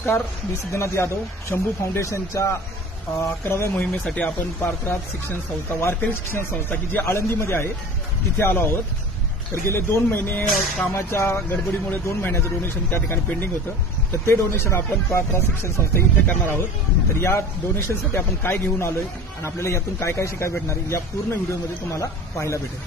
नमस्कार, मी सिद्धनाथ यादव. शंभू फाउंडेशनच्या 11व्या मोहिमेसाठी आपण पार्थराज शिक्षण संस्था, वारकरी शिक्षण संस्था की जी आळंदीमध्ये आहे तिथे आलो आहोत. तर गेले 2 महिने कामाच्या गडबडीमुळे 2 महिन्याचं डोनेशन त्या ठिकाणी पेंडिंग होतं. तर ते डोनेशन आपण पार्थराज शिक्षण संस्था इथे करणार आहोत. तर या डोनेशनसाठी आपण काय घेऊन आलोय आणि आपल्याला यातून काय काय शिकायला भेटणार आहे या पूर्ण व्हिडिओमध्ये तुम्हाला पाहायला भेटेल.